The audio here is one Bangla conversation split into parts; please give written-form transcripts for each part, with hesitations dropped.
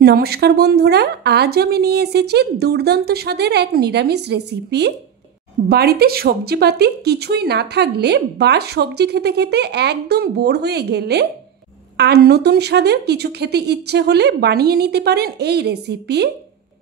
नमस्कार बंधुरा आज आमी निये एसेछि दुर्दान्त स्वादेर एक निरामिष रेसिपि। बाड़ीते सब्जीपाती किछुई ना थाकले बा सब्जी खेते खेते एकदम बोर हये गेले आर नतून स्वादेर किछु खेते इच्छे होले बानिये निते पारेन एई रेसिपि।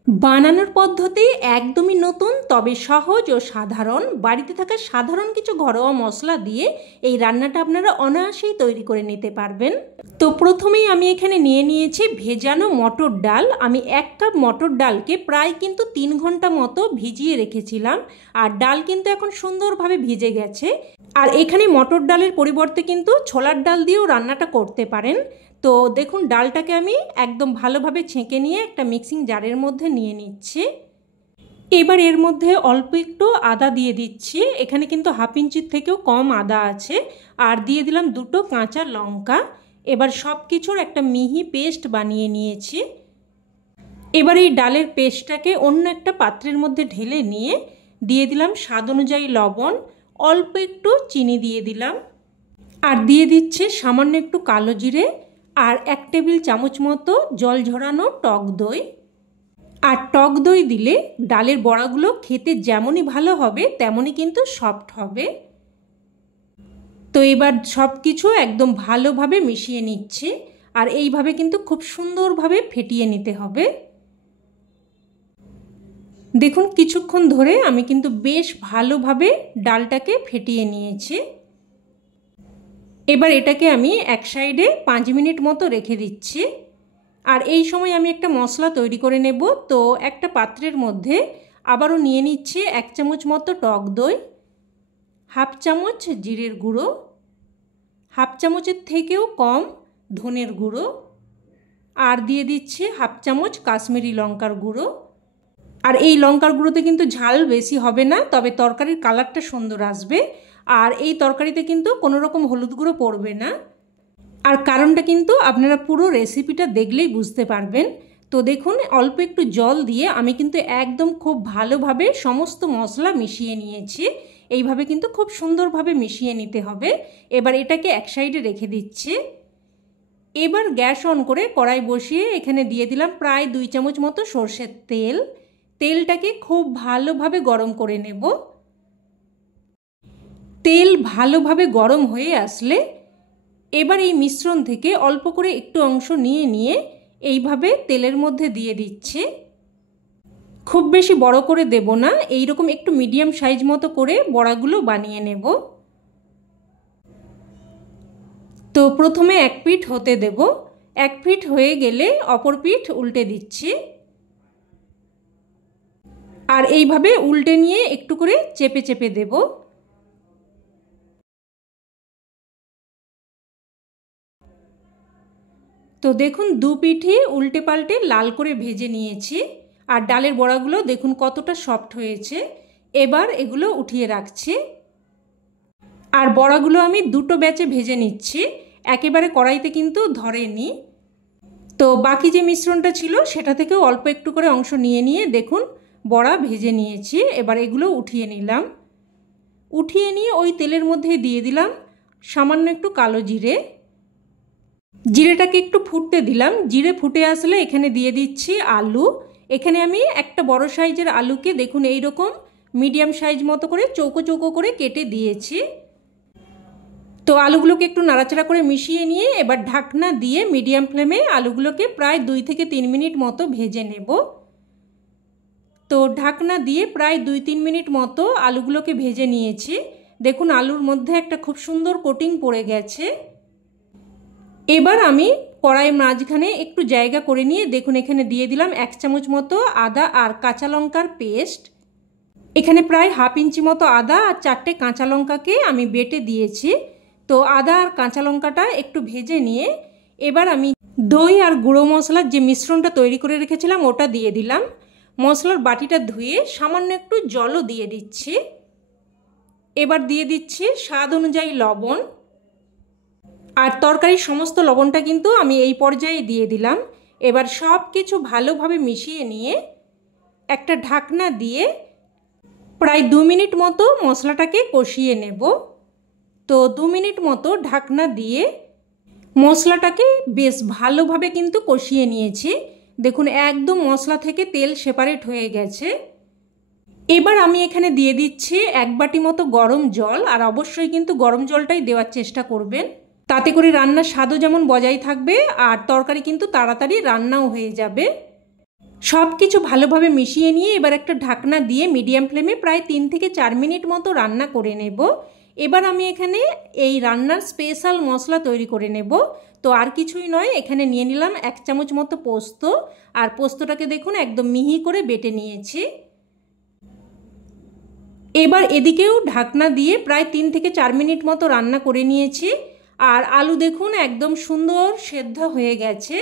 बानानोर पद्धति एकदमई नतून तबे सहज और साधारण। बाड़ीते थाका साधारण किछु घरोया मशला दिए एई रान्नाटा आपनारा अनायासेई तैरी करे निते पारबेन। तो प्रथमेई आमी एखाने निये नियेछि भेजानो मटर डाल। आमी 1 कप मटर डालके प्राय किन्तु 3 घंटा मतो भिजिए रेखेछिलाम और डाल किन्तु एखन सुंदरभावे भिजे गेछे। और एखाने मटर डालेर परिबर्ते किन्तु छोलार डाल दिएও रान्नाटा करते पारेन। तो देखुन डालटाके आमी एकदम भालोभावे छेके निये एकटा मिक्सिंग जारेर मধ্যে निये निচ্ছি। एबार एर मধ্যে अल्प एकटु आदा दिए दिচ্ছি। एखाने किन्तु हाफ इंचिर थेकेও कम आदा आछे और दिए दिलाम दुटो काँचा लंका। एबार सबकिछुर एकटा मिहि पेस्ट बानिये निয়েছি। एबार এই ডালের পেস্টটাকে অন্য একটা পাত্রের মধ্যে ঢেলে নিয়ে দিয়ে দিলাম স্বাদ অনুযায়ী লবণ, অল্প একটু চিনি দিয়ে দিলাম আর দিয়ে দিচ্ছি সামান্য একটু কালো জিরে আর 1 টেবিল চামচ মতো জল ঝরানো টক দই। আর টক দই দিলে ডালের বড়াগুলো খেতে যেমনই ভালো হবে তেমনই কিন্তু সফট হবে। তো এবার সবকিছু একদম ভালোভাবে মিশিয়ে নিচ্ছি আর এইভাবে কিন্তু খুব সুন্দরভাবে ফেটিয়ে নিতে হবে। দেখুন কিছুক্ষণ ধরে আমি কিন্তু বেশ ভালোভাবে ডালটাকে ফেটিয়ে নিয়েছি। এবার এটাকে আমি এক সাইডে 5 মিনিট মতো রেখে দিচ্ছি। আর এই সময় আমি একটা মশলা তৈরি করে নেব। তো একটা পাত্রের মধ্যে আবারও নিয়ে নিচ্ছি 1 চামচ মতো টক দই, হাফ চামচ জিরের গুঁড়ো, হাফ চামচের থেকেও কম ধনের গুঁড়ো আর দিয়ে দিচ্ছি হাফ চামচ কাশ্মীরি লঙ্কার গুঁড়ো। আর এই লঙ্কার গুঁড়োতে কিন্তু ঝাল বেশি হবে না, তবে তরকারির কালারটা সুন্দর আসবে। আর এই তরকারিতে কিন্তু কোনো রকম হলুদ গুঁড়ো পড়বে না। আর কারণটা কিন্তু আপনারা পুরো রেসিপিটা দেখলেই বুঝতে পারবেন। তো দেখুন অল্প একটু জল দিয়ে আমি কিন্তু একদম খুব ভালোভাবে সমস্ত মশলা মিশিয়ে নিয়েছি। এইভাবে কিন্তু খুব সুন্দরভাবে মিশিয়ে নিতে হবে। এবার এটাকে এক সাইডে রেখে দিচ্ছি। এবার গ্যাস অন করে কড়াই বসিয়ে এখানে দিয়ে দিলাম প্রায় 2 চামচ মতো সরষের তেল। তেলটাকে খুব ভালোভাবে গরম করে নেব। তেল ভালোভাবে গরম হয়ে আসলে এবার এই মিশ্রণ থেকে অল্প করে একটু অংশ নিয়ে নিয়ে এইভাবে তেলের মধ্যে দিয়ে দিচ্ছি। খুব বেশি বড় করে দেব না, এই রকম একটু মিডিয়াম সাইজ মতো করে বড়াগুলো বানিয়ে নেব। তো প্রথমে এক পিঠ হতে দেব, এক পিঠ হয়ে গেলে অপর পিঠ উল্টে দিচ্ছি। আর এইভাবে উল্টে নিয়ে একটু করে চেপে চেপে দেব। তো দেখুন দু পিঠে উল্টে পাল্টে লাল করে ভেজে নিয়েছি আর ডালের বড়াগুলো দেখুন কতটা সফট হয়েছে। এবার এগুলো উঠিয়ে রাখছি। আর বড়াগুলো আমি দুটো ব্যাচে ভেজে নিচ্ছি, একেবারে কড়াইতে কিন্তু ধরেনি। তো বাকি যে মিশ্রণটা ছিল সেটা থেকেও অল্প একটু করে অংশ নিয়ে নিয়ে দেখুন বড়া ভেজে নিয়েছি। এবার এগুলো উঠিয়ে নিলাম। উঠিয়ে নিয়ে ওই তেলের মধ্যে দিয়ে দিলাম সামান্য একটু কালো জিরে। জিরেটাকে একটু ফুটতে দিলাম। জিরে ফুটে আসলে এখানে দিয়ে দিচ্ছি আলু। এখানে আমি একটা বড় সাইজের আলুকে দেখুন এই রকম মিডিয়াম সাইজ মতো করে চৌকো চৌকো করে কেটে দিয়েছি। তো আলুগুলোকে একটু নাড়াচাড়া করে মিশিয়ে নিয়ে এবার ঢাকনা দিয়ে মিডিয়াম ফ্লেমে আলুগুলোকে প্রায় 2 থেকে 3 মিনিট মতো ভেজে নেব। তো ঢাকনা দিয়ে প্রায় 2-3 মিনিট মতো আলুগুলোকে ভেজে নিয়েছি। দেখুন আলুর মধ্যে একটা খুব সুন্দর কোটিং পড়ে গেছে। এবার আমি কড়াইয়ের মাঝখানে একটু জায়গা করে নিয়ে দেখুন এখানে দিয়ে দিলাম 1 চামচ মতো আদা আর কাঁচা লঙ্কার পেস্ট। এখানে প্রায় হাফ ইঞ্চি মতো আদা আর 4টে কাঁচা লঙ্কাকে আমি বেটে দিয়েছি। তো আদা আর কাঁচা লঙ্কাটা একটু ভেজে নিয়ে এবার আমি দই আর গুঁড়ো মশলার যে মিশ্রণটা তৈরি করে রেখেছিলাম ওটা দিয়ে দিলাম। মশলার বাটিটা ধুয়ে সামান্য একটু জলও দিয়ে দিচ্ছি। এবার দিয়ে দিচ্ছি স্বাদ অনুযায়ী লবণ। আর তরকারির সমস্ত লবণটা কিন্তু আমি এই পর্যায়ে দিয়ে দিলাম। এবার সব কিছু ভালোভাবে মিশিয়ে নিয়ে একটা ঢাকনা দিয়ে প্রায় 2 মিনিট মতো মশলাটাকে কষিয়ে নেব। তো 2 মিনিট মতো ঢাকনা দিয়ে মশলাটাকে বেশ ভালোভাবে কিন্তু কষিয়ে নিয়েছি। দেখুন একদম মশলা থেকে তেল সেপারেট হয়ে গেছে। এবার আমি এখানে দিয়ে দিচ্ছি 1 বাটি মতো গরম জল, আর অবশ্যই কিন্তু গরম জলটাই দেওয়ার চেষ্টা করবেন, তাতে করে রান্নার স্বাদও যেমন বজায় থাকবে আর তরকারি কিন্তু তাড়াতাড়ি রান্নাও হয়ে যাবে। সব কিছু ভালোভাবে মিশিয়ে নিয়ে এবার একটা ঢাকনা দিয়ে মিডিয়াম ফ্লেমে প্রায় 3 থেকে 4 মিনিট মতো রান্না করে নেব। এবার আমি এখানে এই রান্নার স্পেশাল মশলা তৈরি করে নেব। তো আর কিছুই নয়, এখানে নিয়ে নিলাম 1 চামচ মতো পোস্ত, আর পোস্তটাকে দেখুন একদম মিহি করে বেটে নিয়েছি। এবার এদিকেও ঢাকনা দিয়ে প্রায় 3 থেকে 4 মিনিট মতো রান্না করে নিয়েছি, আর আলু দেখুন একদম সুন্দর সেদ্ধ হয়ে গেছে।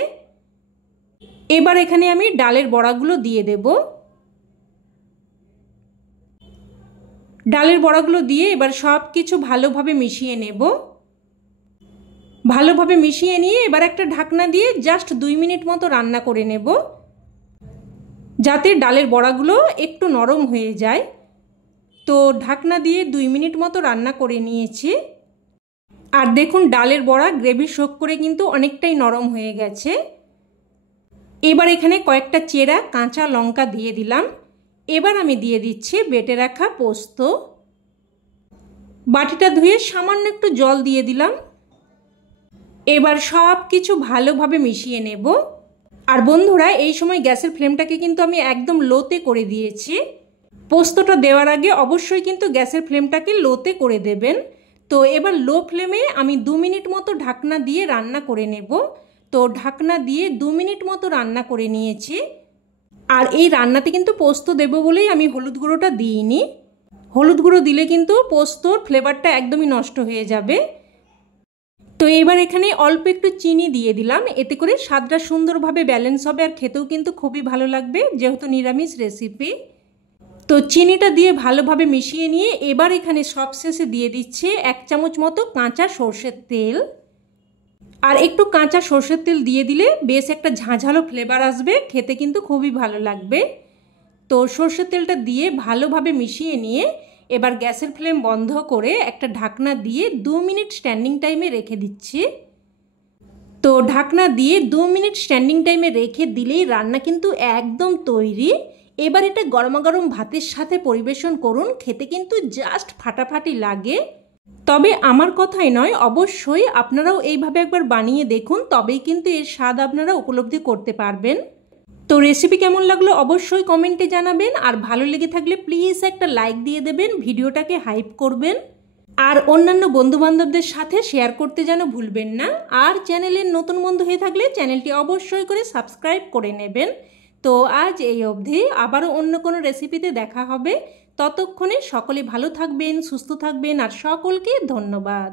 এবার এখানে আমি ডালের বড়াগুলো দিয়ে দেব। ডালের বড়াগুলো দিয়ে এবার সব কিছু ভালোভাবে মিশিয়ে নেব। ভালোভাবে মিশিয়ে নিয়ে এবার একটা ঢাকনা দিয়ে জাস্ট 2 মিনিট মতো রান্না করে নেব, যাতে ডালের বড়াগুলো একটু নরম হয়ে যায়। তো ঢাকনা দিয়ে 2 মিনিট মতো রান্না করে নিয়েছি, আর দেখুন ডালের বড়া গ্রেভি শোক করে কিন্তু অনেকটাই নরম হয়ে গেছে। এবার এখানে কয়েকটা চেরা কাঁচা লঙ্কা দিয়ে দিলাম। এবার আমি দিয়ে দিচ্ছি বেটে রাখা পোস্ত। বাটিটা ধুয়ে সামান্য একটু জল দিয়ে দিলাম। এবার সব কিছু ভালোভাবে মিশিয়ে নেব। আর বন্ধুরা, এই সময় গ্যাসের ফ্লেমটাকে কিন্তু আমি একদম লোতে করে দিয়েছি। পোস্তটা দেওয়ার আগে অবশ্যই কিন্তু গ্যাসের ফ্লেমটাকে লোতে করে দেবেন। তো এবার লো ফ্লেমে আমি 2 মিনিট মতো ঢাকনা দিয়ে রান্না করে নেব। তো ঢাকনা দিয়ে 2 মিনিট মতো রান্না করে নিয়েছি। আর এই রান্নাতে কিন্তু পোস্ত দেব বলেই আমি হলুদ গুঁড়োটা দিইনি। হলুদ গুঁড়ো দিলে কিন্তু পোস্তর ফ্লেভারটা একদমই নষ্ট হয়ে যাবে। তো এবার এখানে অল্প একটু চিনি দিয়ে দিলাম, এতে করে স্বাদটা সুন্দরভাবে ব্যালেন্স হবে আর খেতেও কিন্তু খুবই ভালো লাগবে, যেহেতু নিরামিষ রেসিপি। তো চিনিটা দিয়ে ভালোভাবে মিশিয়ে নিয়ে এবার এখানে সবশেষে দিয়ে দিচ্ছি 1 চামচ মতো কাঁচা সর্ষের তেল। আর একটু কাঁচা সর্ষের তেল দিয়ে দিলে বেশ একটা ঝাঁঝালো ফ্লেভার আসবে, খেতে কিন্তু খুবই ভালো লাগবে। তো সর্ষের তেলটা দিয়ে ভালোভাবে মিশিয়ে নিয়ে এবার গ্যাসের ফ্লেম বন্ধ করে একটা ঢাকনা দিয়ে 2 মিনিট স্ট্যান্ডিং টাইমে রেখে দিচ্ছি। তো ঢাকনা দিয়ে 2 মিনিট স্ট্যান্ডিং টাইমে রেখে দিলেই রান্না কিন্তু একদম তৈরি। এবার এটা গরমাগরম ভাতের সাথে পরিবেশন করুন, খেতে কিন্তু জাস্ট ফাটাফাটি লাগে। তবে আমার কথাই নয়, অবশ্যই আপনারাও এইভাবে একবার বানিয়ে দেখুন, তবেই কিন্তু এর স্বাদ আপনারা উপলব্ধি করতে পারবেন। তো রেসিপি কেমন লাগলো অবশ্যই কমেন্টে জানাবেন, আর ভালো লেগে থাকলে প্লিজ একটা লাইক দিয়ে দেবেন, ভিডিওটাকে হাইপ করবেন, আর অন্যান্য বন্ধুবান্ধবদের সাথে শেয়ার করতে যেন ভুলবেন না। আর চ্যানেলের নতুন বন্ধু হয়ে থাকলে চ্যানেলটি অবশ্যই করে সাবস্ক্রাইব করে নেবেন। তো আজ এই অবধি, আবারও অন্য কোনো রেসিপিতে দেখা হবে। ততক্ষণে সকলে ভালো থাকবেন, সুস্থ থাকবেন, আর সকলকে ধন্যবাদ।